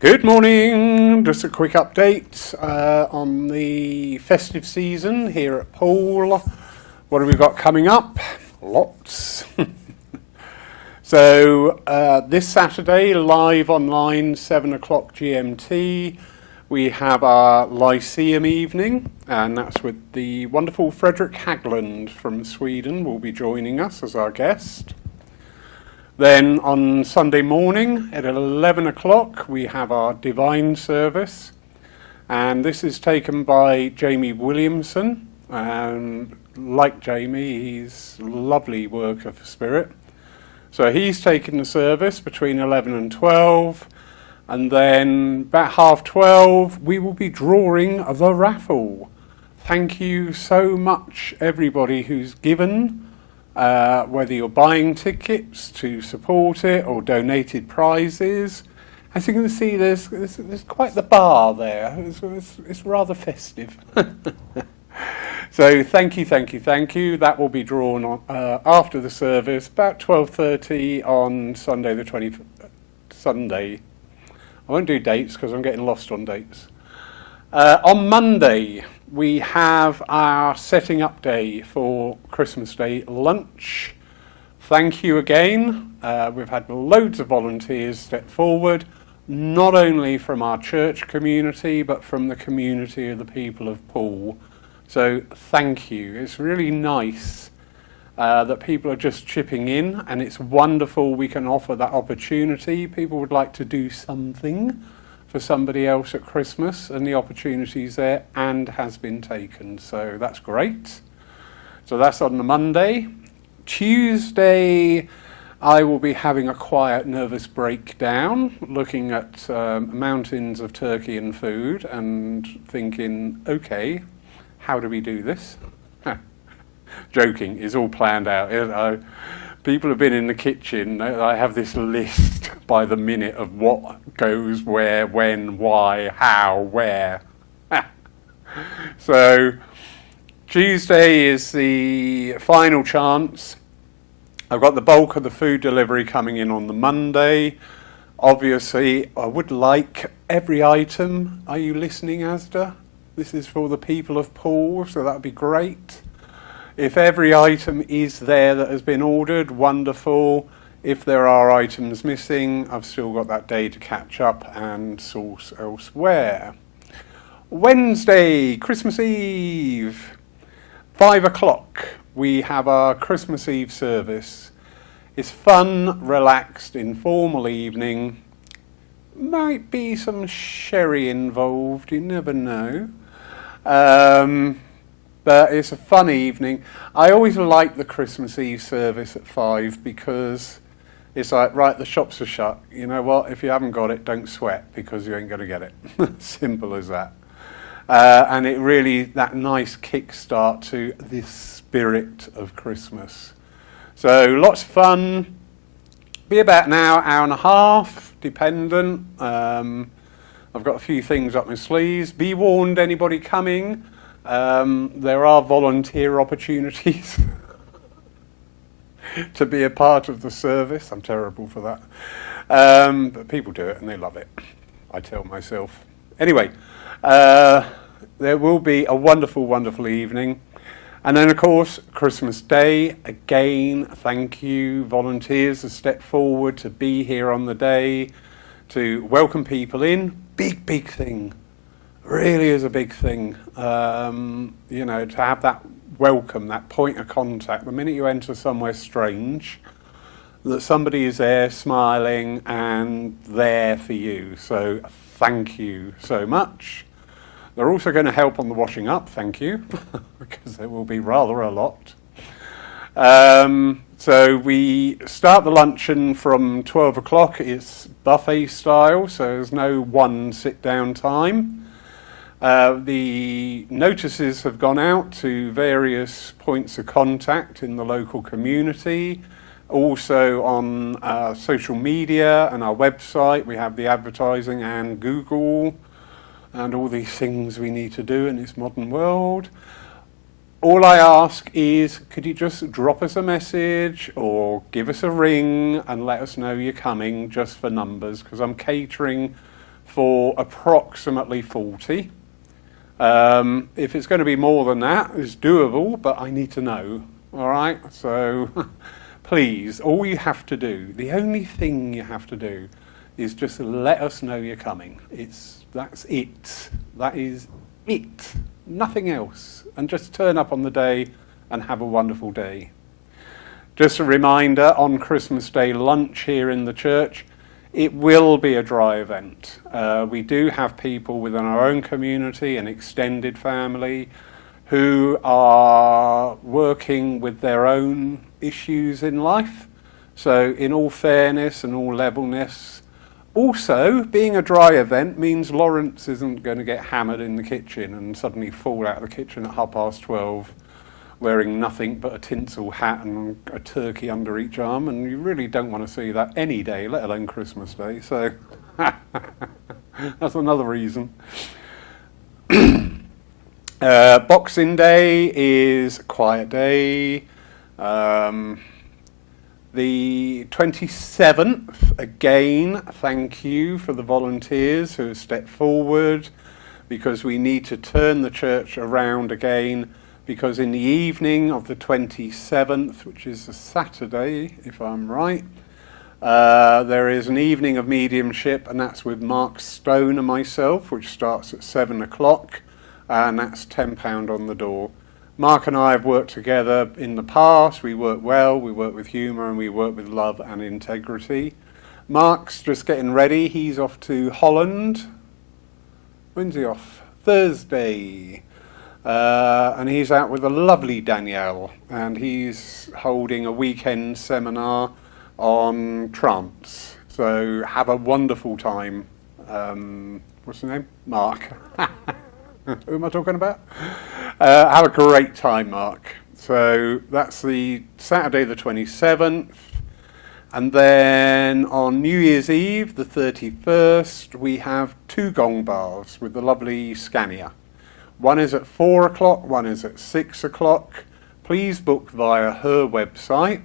Good morning. Just a quick update on the festive season here at Poole. What have we got coming up? Lots. So this Saturday, live online, 7 o'clock GMT, we have our Lyceum evening, and that's with the wonderful Frederick Hagland from Sweden will be joining us as our guest. Then on Sunday morning at 11 o'clock we have our Divine Service, and this is taken by Jamie Williamson, and like Jamie, he's a lovely work of spirit. So he's taking the service between 11 and 12, and then about 12:30 we will be drawing the raffle. Thank you so much everybody who's given. Whether you're buying tickets to support it or donated prizes. As you can see, there's quite the bar there. It's rather festive. So thank you. That will be drawn on, after the service, about 12:30 on Sunday the 20th. Sunday. I won't do dates because I'm getting lost on dates. On Monday, we have our setting up day for Christmas Day lunch. Thank you again. We've had loads of volunteers step forward, not only from our church community, but from the community of the people of Poole. So thank you. It's really nice that people are just chipping in, and it's wonderful we can offer that opportunity. People would like to do something for somebody else at Christmas, and the opportunity's there and has been taken, so that's great. So that's on the Monday. Tuesday, I will be having a quiet, nervous breakdown, looking at mountains of turkey and food and thinking, okay, how do we do this? Joking, it's all planned out. People have been in the kitchen. I have this list by the minute of what goes where, when, why, how, where. So Tuesday is the final chance. I've got the bulk of the food delivery coming in on the Monday. Obviously, I would like every item. Are you listening, Asda? This is for the people of Poole, so that would be great. If every item is there that has been ordered, wonderful. If there are items missing, I've still got that day to catch up and source elsewhere. Wednesday, Christmas Eve, 5 o'clock, we have our Christmas Eve service. It's fun, relaxed, informal evening. Might be some sherry involved, you never know. But it's a fun evening. I always like the Christmas Eve service at 5 because it's like, right, the shops are shut. You know what? If you haven't got it, don't sweat because you ain't going to get it. Simple as that. And it really, that nice kickstart to the spirit of Christmas. So lots of fun. Be about an hour and a half, dependent. I've got a few things up my sleeves. Be warned, anybody coming. There are volunteer opportunities to be a part of the service. I'm terrible for that. But people do it and they love it, I tell myself. Anyway, there will be a wonderful, wonderful evening. And then, of course, Christmas Day. Again, thank you, volunteers, to step forward, to be here on the day, to welcome people in. Big, big thing. Really is a big thing, you know, to have that welcome, that point of contact. The minute you enter somewhere strange, that somebody is there smiling and there for you. So thank you so much. They're also going to help on the washing up, thank you, because there will be rather a lot. So we start the luncheon from 12 o'clock. It's buffet style, so there's no one sit-down time. The notices have gone out to various points of contact in the local community, also on social media and our website. We have the advertising and Google and all these things we need to do in this modern world. All I ask is, could you just drop us a message or give us a ring and let us know you're coming, just for numbers, because I'm catering for approximately 40. If it's going to be more than that, it's doable, but I need to know. All right? So please, all you have to do, the only thing you have to do is just let us know you're coming. That's it. That is it. Nothing else. And just turn up on the day and have a wonderful day. Just a reminder, on Christmas Day lunch here in the church, it will be a dry event. We do have people within our own community and extended family who are working with their own issues in life. So in all fairness and all levelness, also being a dry event means Lawrence isn't going to get hammered in the kitchen and suddenly fall out of the kitchen at 12:30 wearing nothing but a tinsel hat and a turkey under each arm, and you really don't want to see that any day, let alone Christmas Day. So that's another reason. Boxing Day is a quiet day. The 27th, again, thank you for the volunteers who have stepped forward, because we need to turn the church around again, because in the evening of the 27th, which is a Saturday, if I'm right, there is an evening of mediumship, and that's with Mark Stone and myself, which starts at 7 o'clock, and that's £10 on the door. Mark and I have worked together in the past. We work well, we work with humour, and we work with love and integrity. Mark's just getting ready. He's off to Holland. When's he off? Thursday. And he's out with the lovely Danielle, and he's holding a weekend seminar on trance. So have a wonderful time. What's his name? Mark. Who am I talking about? Have a great time, Mark. So that's the Saturday the 27th. And then on New Year's Eve, the 31st, we have 2 gong bars with the lovely Scania. One is at 4 o'clock, one is at 6 o'clock. Please book via her website.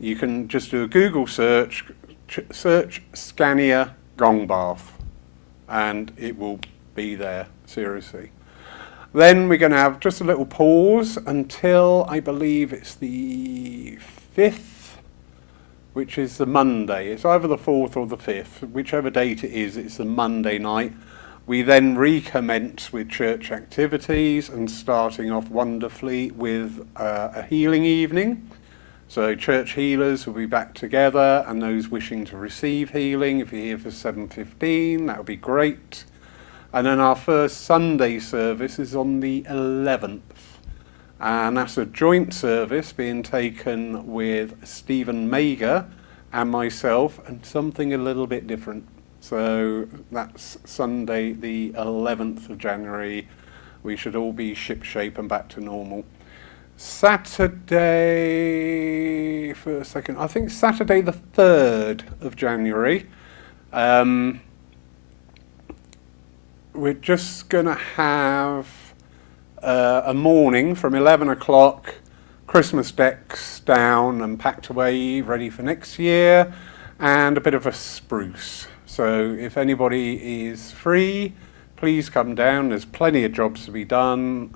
You can just do a Google search Scania Gong Bath, and it will be there, seriously. Then we're going to have just a little pause until, I believe it's the 5th, which is the Monday. It's either the 4th or the 5th, whichever date it is, it's the Monday night. We then recommence with church activities and starting off wonderfully with a healing evening. So church healers will be back together, and those wishing to receive healing, if you're here for 7:15, that would be great. And then our first Sunday service is on the 11th. And that's a joint service being taken with Stephen Mager and myself, and something a little bit different. So that's Sunday the 11th of January. We should all be shipshape and back to normal. Saturday, for a second, I think Saturday the 3rd of January, we're just going to have a morning from 11 o'clock, Christmas decks down and packed away, ready for next year, and a bit of a spruce. So if anybody is free, please come down. There's plenty of jobs to be done.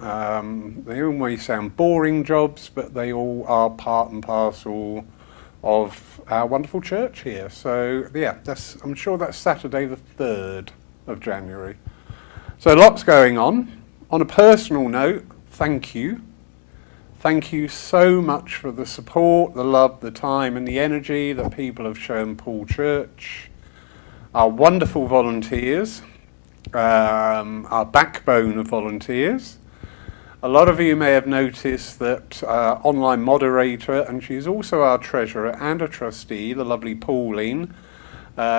They all may sound boring jobs, but they all are part and parcel of our wonderful church here. So yeah, I'm sure that's Saturday the 3rd of January. So lots going on. On a personal note, thank you. Thank you so much for the support, the love, the time and the energy that people have shown Poole Church. Our wonderful volunteers, our backbone of volunteers. A lot of you may have noticed that online moderator, and she's also our treasurer and a trustee, the lovely Pauline,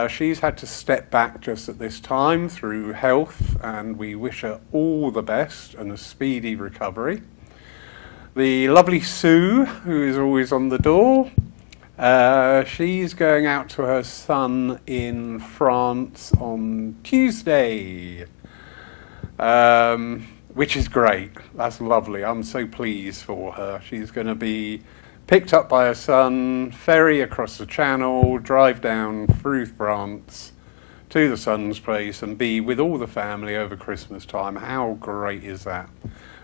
she's had to step back just at this time through health, and we wish her all the best and a speedy recovery. The lovely Sue, who is always on the door, she's going out to her son in France on Tuesday, which is great. That's lovely. I'm so pleased for her. She's going to be picked up by her son, ferry across the channel, drive down through France to the son's place and be with all the family over Christmas time. How great is that?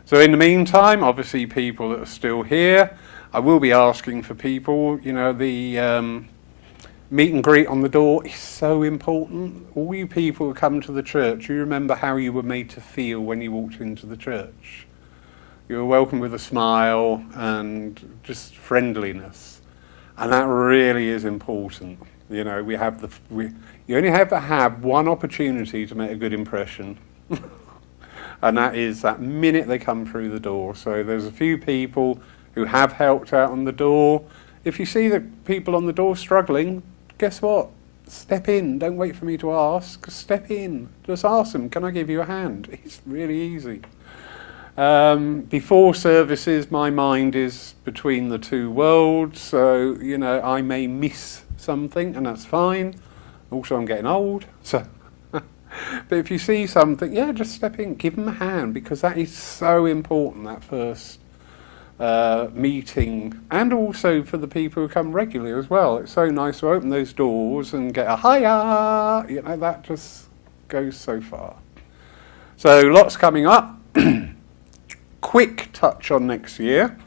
So in the meantime, obviously people that are still here, I will be asking for people, you know, the meet and greet on the door is so important. All you people who come to the church, you remember how you were made to feel when you walked into the church. You were welcomed with a smile and just friendliness. And that really is important. You know, you only have to have one opportunity to make a good impression. And that is that minute they come through the door. So there's a few people who have helped out on the door. If you see the people on the door struggling, guess what? Step in. Don't wait for me to ask. Step in. Just ask them, can I give you a hand? It's really easy. Before services, my mind is between the two worlds. So, you know, I may miss something, and that's fine. Also, I'm getting old. So, but if you see something, yeah, just step in. Give them a hand, because that is so important, that first meeting, and also for the people who come regularly as well. It's so nice to open those doors and get a hiya, you know, that just goes so far. So lots coming up. Quick touch on next year.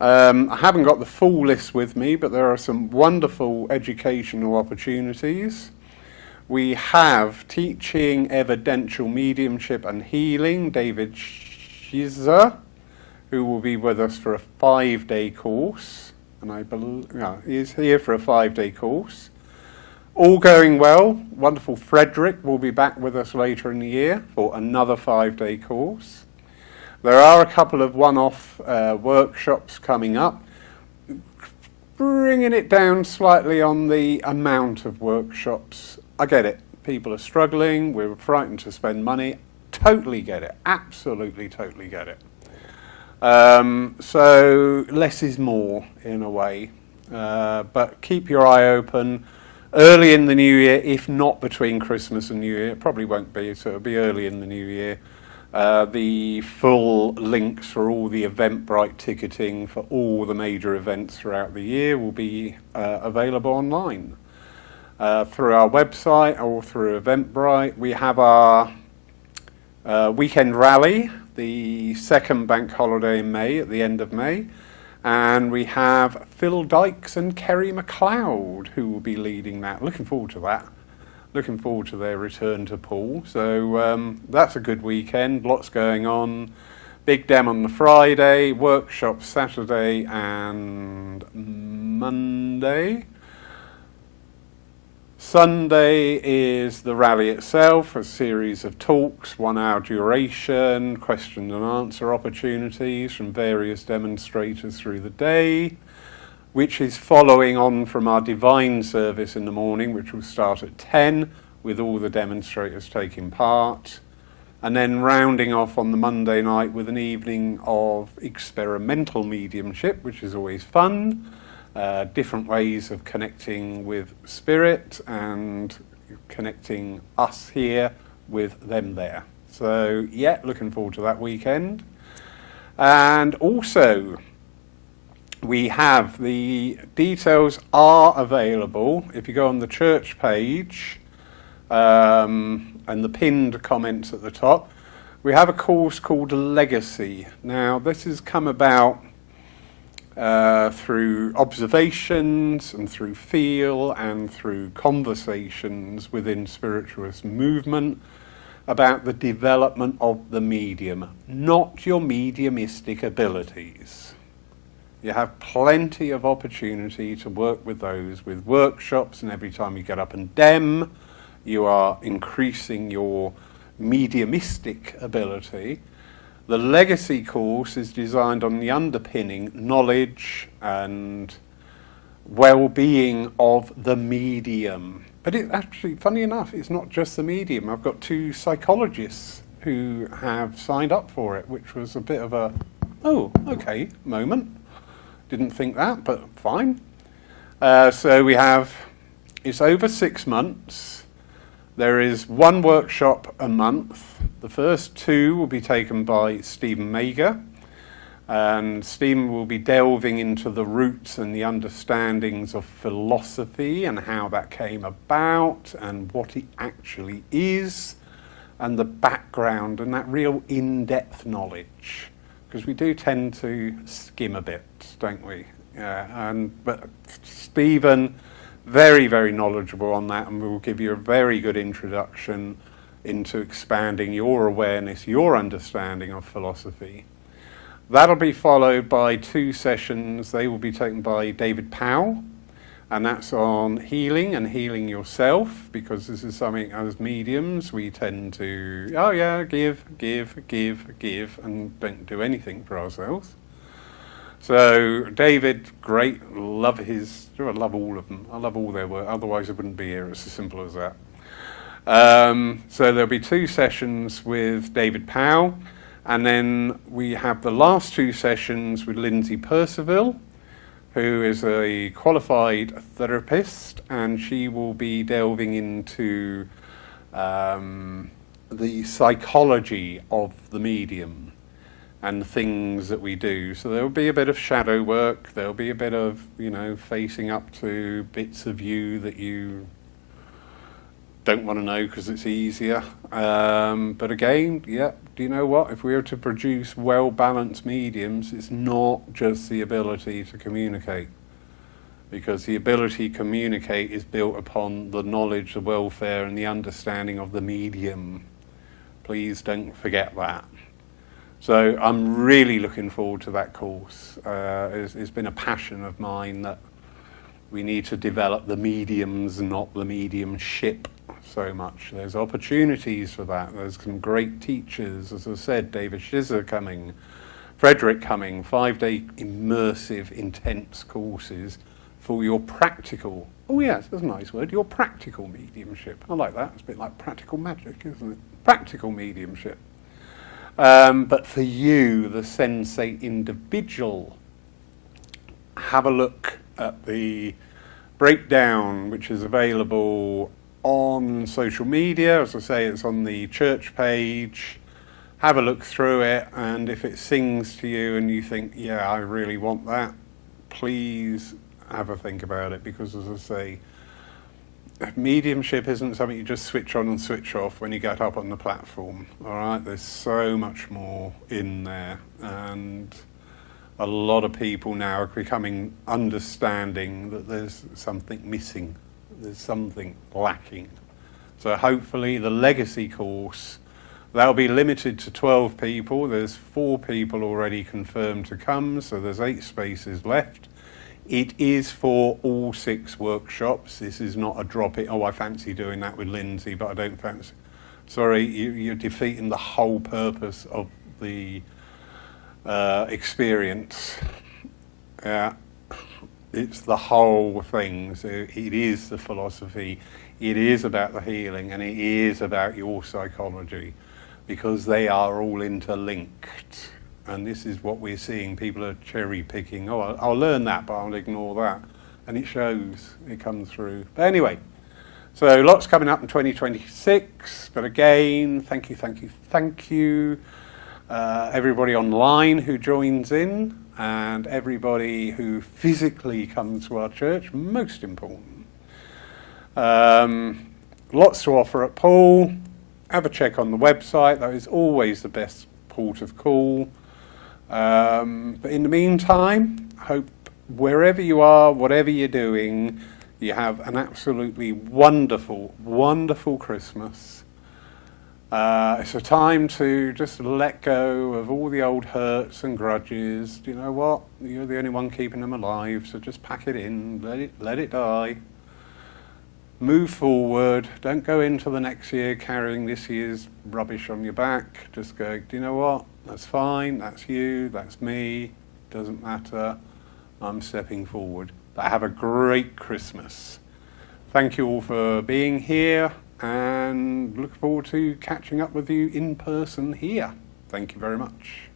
I haven't got the full list with me, but there are some wonderful educational opportunities. We have teaching evidential mediumship and healing, David Shiza, who will be with us for a 5-day course, and I believe he's here for a 5-day course. All going well. Wonderful Frederick will be back with us later in the year for another 5-day course. There are a couple of one-off workshops coming up, bringing it down slightly on the amount of workshops. I get it. People are struggling. We're frightened to spend money. Totally get it. Absolutely, totally get it. So less is more in a way, but keep your eye open early in the new year, if not between Christmas and New Year. It probably won't be, so it'll be early in the new year. The full links for all the Eventbrite ticketing for all the major events throughout the year will be available online through our website or through Eventbrite. We have our weekend rally, the second bank holiday in May, at the end of May, and we have Phil Dykes and Kerry MacLeod who will be leading that. Looking forward to that. Looking forward to their return to Poole. So that's a good weekend, lots going on. Big Dem on the Friday, workshop Saturday and Monday. Sunday is the rally itself, a series of talks, 1 hour duration, question and answer opportunities from various demonstrators through the day, which is following on from our divine service in the morning, which will start at 10, with all the demonstrators taking part, and then rounding off on the Monday night with an evening of experimental mediumship, which is always fun. Different ways of connecting with spirit and connecting us here with them there. So yeah, looking forward to that weekend. And also we have the details are available if you go on the church page and the pinned comments at the top. We have a course called Legacy. Now this has come about through observations and through feel and through conversations within spiritualist movement about the development of the medium, not your mediumistic abilities. You have plenty of opportunity to work with those with workshops, and every time you get up and dem, you are increasing your mediumistic ability. The Legacy course is designed on the underpinning knowledge and well-being of the medium. But it actually, funny enough, it's not just the medium. I've got 2 psychologists who have signed up for it, which was a bit of a, oh, okay, moment. Didn't think that, but fine. So we have, it's over 6 months. There is 1 workshop a month. The first 2 will be taken by Stephen Mager. And Stephen will be delving into the roots and the understandings of philosophy and how that came about and what it actually is and the background and that real in-depth knowledge. Because we do tend to skim a bit, don't we? Yeah, but Stephen, very, very knowledgeable on that, and will give you a very good introduction into expanding your awareness, your understanding of philosophy. That'll be followed by 2 sessions. They will be taken by David Poole, and that's on healing and healing yourself, because this is something as mediums we tend to, give, and don't do anything for ourselves. So David, great, I love all of them. I love all their work, otherwise I wouldn't be here. It's as simple as that. So there'll be 2 sessions with David Poole. And then we have the last 2 sessions with Lindsay Percival, who is a qualified therapist, and she will be delving into the psychology of the medium and the things that we do. So there'll be a bit of shadow work, there'll be a bit of, facing up to bits of you that you don't want to know because it's easier. But again, do you know what? If we were to produce well-balanced mediums, it's not just the ability to communicate. Because the ability to communicate is built upon the knowledge, the welfare, and the understanding of the medium. Please don't forget that. So I'm really looking forward to that course. It's been a passion of mine that we need to develop the mediums, not the mediumship, so much. There's opportunities for that. There's some great teachers, as I said, David Schizzer coming, Frederick coming, 5-day immersive, intense courses for your practical, that's a nice word, your practical mediumship. I like that. It's a bit like practical magic, isn't it? Practical mediumship. But for you, the sensate individual, have a look at the breakdown, which is available on social media. As I say, it's on the church page. Have a look through it, and if it sings to you and you think, I really want that, please have a think about it, because as I say, mediumship isn't something you just switch on and switch off when you get up on the platform. All right, there's so much more in there, and a lot of people now are becoming understanding that there's something missing. There's something lacking. So hopefully the legacy course, that'll be limited to 12 people. There's 4 people already confirmed to come, so there's 8 spaces left. It is for all 6 workshops. This is not a drop it, I fancy doing that with Lindsay, but I don't fancy. Sorry, you're defeating the whole purpose of the experience. It's the whole thing. So it is the philosophy, it is about the healing, and it is about your psychology, because they are all interlinked. And this is what we're seeing. People are cherry picking. I'll learn that, but I'll ignore that. And it shows, it comes through. But anyway, so lots coming up in 2026. But again, thank you. Everybody online who joins in, and everybody who physically comes to our church, most important. Lots to offer at Poole. Have a check on the website. That is always the best port of call. But in the meantime, hope wherever you are, whatever you're doing, you have an absolutely wonderful, wonderful Christmas. It's a time to just let go of all the old hurts and grudges. Do you know what? You're the only one keeping them alive, so just pack it in, let it die. Move forward. Don't go into the next year carrying this year's rubbish on your back. Just go, do you know what? That's fine, that's you, that's me, doesn't matter. I'm stepping forward. But have a great Christmas. Thank you all for being here, and look forward to catching up with you in person here. Thank you very much.